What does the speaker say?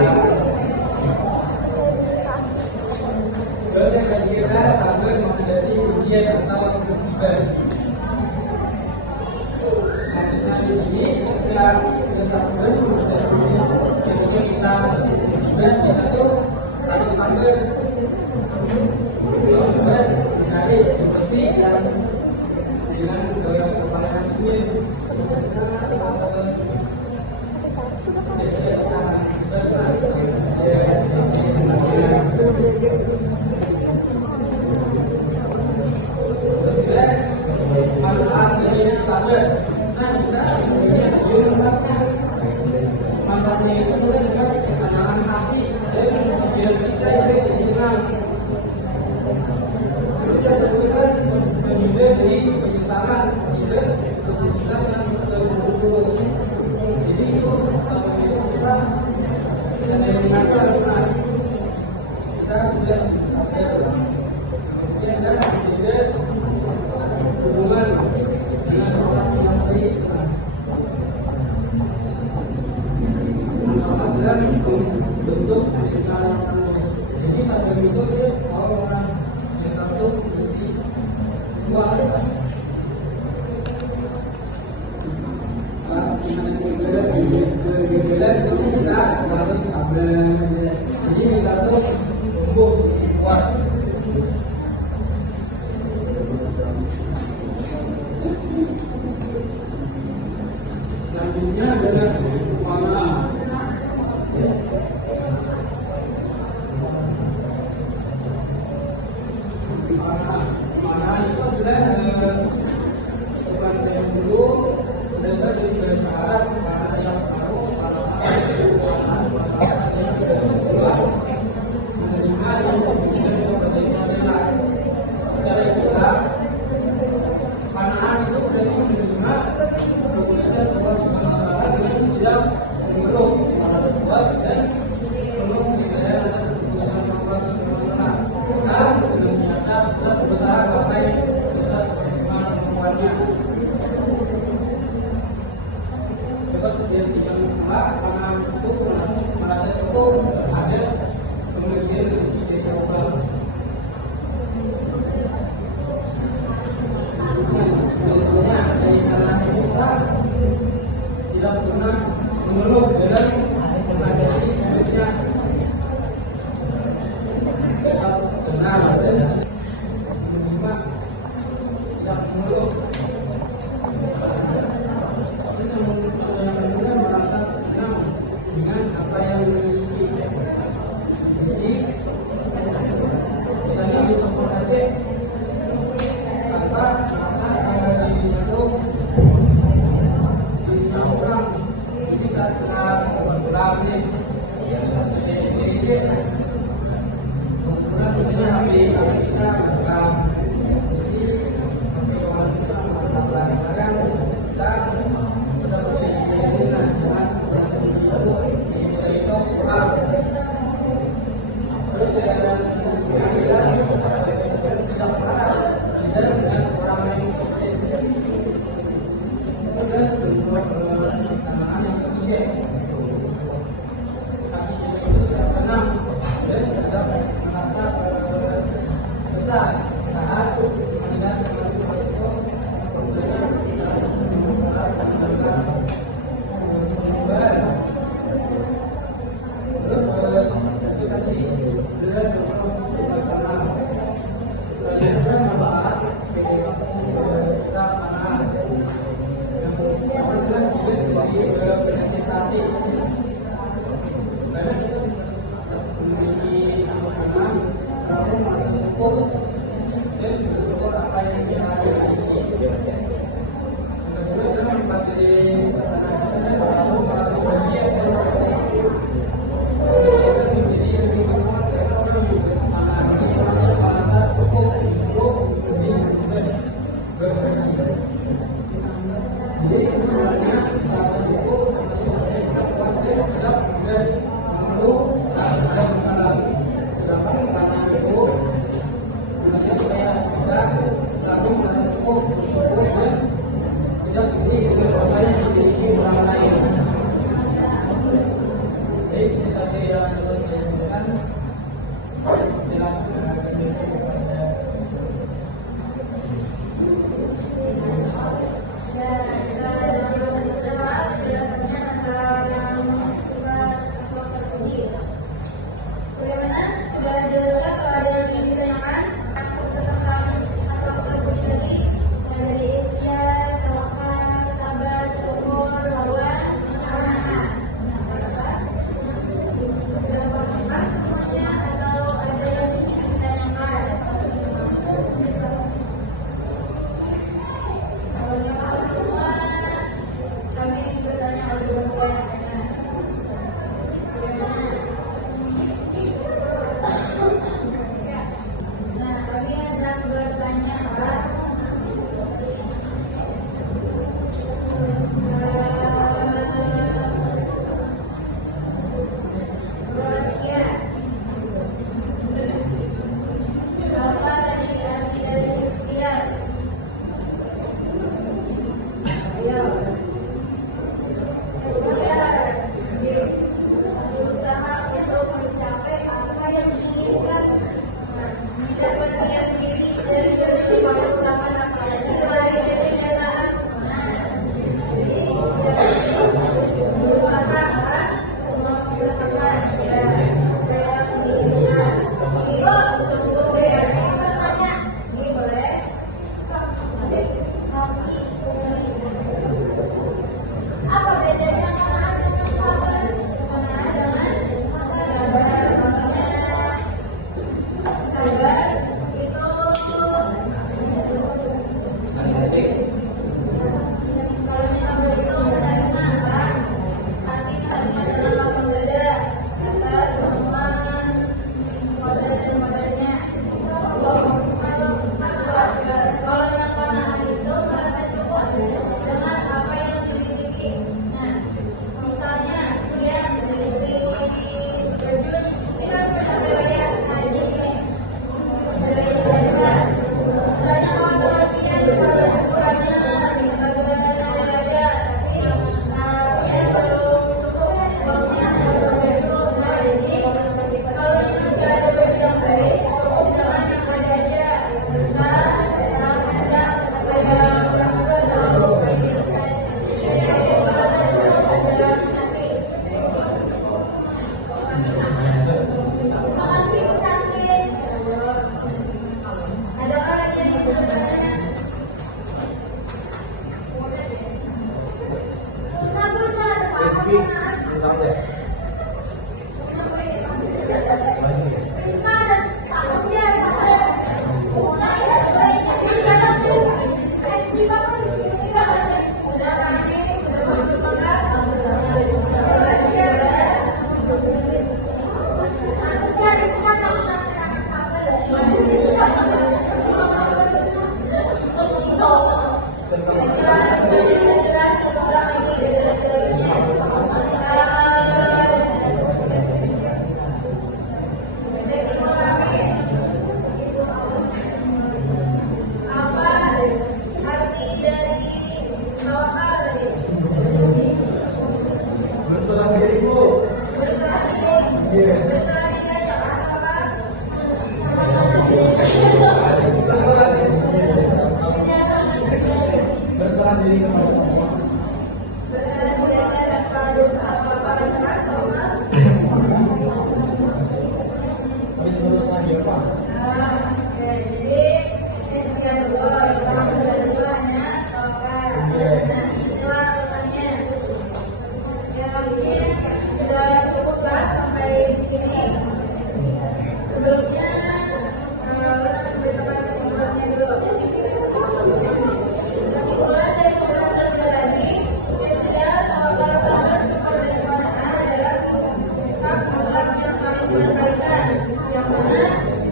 Terus yang ketiga, sabar menghadapi ujian atau musibah. Maksudnya di sini ketika kita sabar menghadapi ketika kita musibah, kita tuh harus sabar mencari solusi dan dengan kepastian ini. Manfaatnya itu juga ketenangan hati biar kita lebih tenang. Terus yang kedua menghindar dari penyesalan, menghindar keputusan yang terburuk. Jadi itu sampai itu kita ada yang merasa benar. Kita sudah kemudian dan menghindar hubungan dengan orang yang baik. Dan bentuk kesalahan. Jadi sampai itu dia orang yang satu bukti dua ada. Kegagalan itu kita harus sabar. Jadi kita tuh kuat. Selanjutnya adalah pemahaman. Pemahaman itu adalah kepada yang dulu berdasar dari kebiasaan para yang tahu para menerima yang kemudian sebagainya jelas. Secara istilah panahan itu berarti menerima kemudian Allah Subhanahu wa taala dengan tidak mengeluh puas dan belum beribadah atas keputusan Allah Subhanahu wa taala. Karena sudah biasa buat berusaha sampai batas maksimal kemampuannya. Coba dia bisa menolak karena itu merasa itu ada kemudian lebih dari Allah. Contohnya dari kalangan kita tidak pernah mengeluh dengan menghadapi sulitnya. Benar dan menerima tidak mengeluh. Tapi yang kedua merasa senang dengan apa yang dimiliki. Jadi kita ini bisa berhati tanpa merasa dirinya itu dirinya orang. Jadi saat kita berlatih maksudnya habis kita akan isi sampai kawan kita kita pelarikan kita sudah punya dengan rasa begitu bisa itu kurang. Terus dengan kita bisa kurang dan dengan orang yang sukses. Terus bentuk tantangan yang ketiga. Tapi itu tidak tenang. yang dapat saya sampaikan, silakan kepada yang mana